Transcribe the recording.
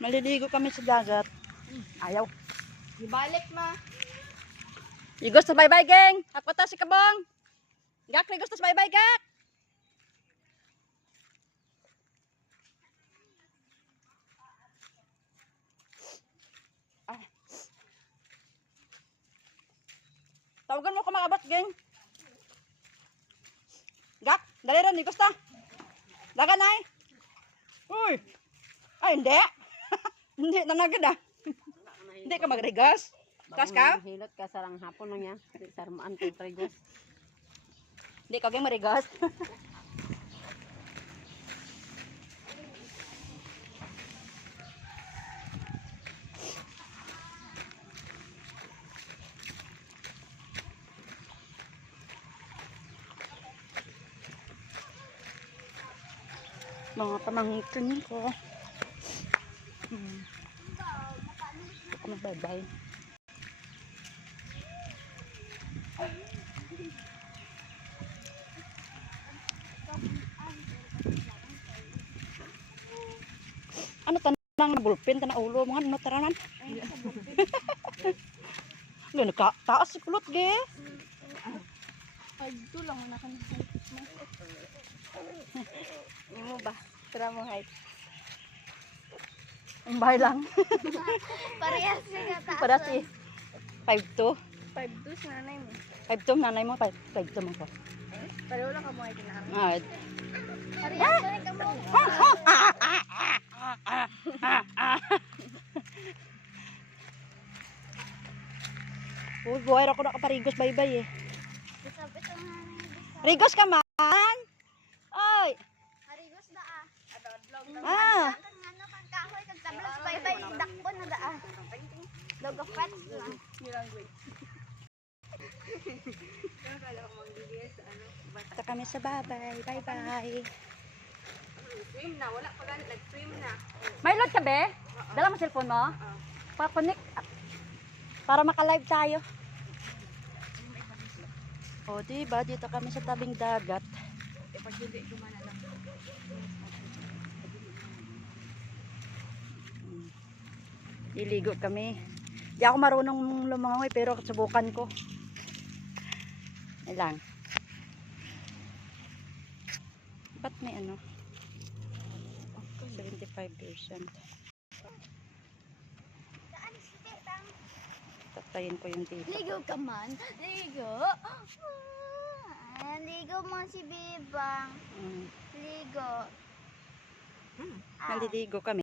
Maliligo kami sa dagat. Ayaw. Ibalik ma. Igos sa bye-bye, geng. Ako ta si Kabong. Gak, igos sa bye-bye, gak. Tawagan mo ko makabat, geng. Gak, dali rin, igos ta. Dagan ay. Uy. Ay, hindi. Hindi, nanagad ah. Hindi ka magrigos. Kas ka? Hilot ka sarang hapon lang yan. Sarmaan kong trigos. Hindi ka geng marigos. Mga pamangkin ko. Ako mag-bye-bye. Ano tanang na bulpin, tanang ulo, mga ano taranan? Ano, nagkataas si kulot, ge? Ay, ito lang na kan. Hindi mo ba? Tara mo height. Ang bahay lang. Parehas siya ka taas. Para si 5'2". 5'2" sa nanay mo. 5'2", nanay mo, 5'2" mo ko. Pareho lang ka mo ay kinaharap. Ah, Parehas na ka mo. uy, buhay ako nakaparigos, bye-bye eh. Sabi ito nga. Rigos ka man? Oy! Harigos da ah. Ah! Ano kang kahoy kag tablas bye-bye dakbo na da ah. Logo fats na. Basta kami sa babay. Bye-bye. Swim na, wala pa ganit nag-swim na. May load ka, be? Dala mo cellphone mo? Pa-connect. Para maka-live tayo. O, diba? Dito kami sa tabing dagat. Pag hindi kumana lang. Liligo kami. Di ako marunong lumangoy pero subukan ko. Yan lang. Ba't may ano? 75%. Tatayin ko yung tita. Ligo ka man. Ligo. Ligo mo si Bibang. Ligo. Naliligo kami.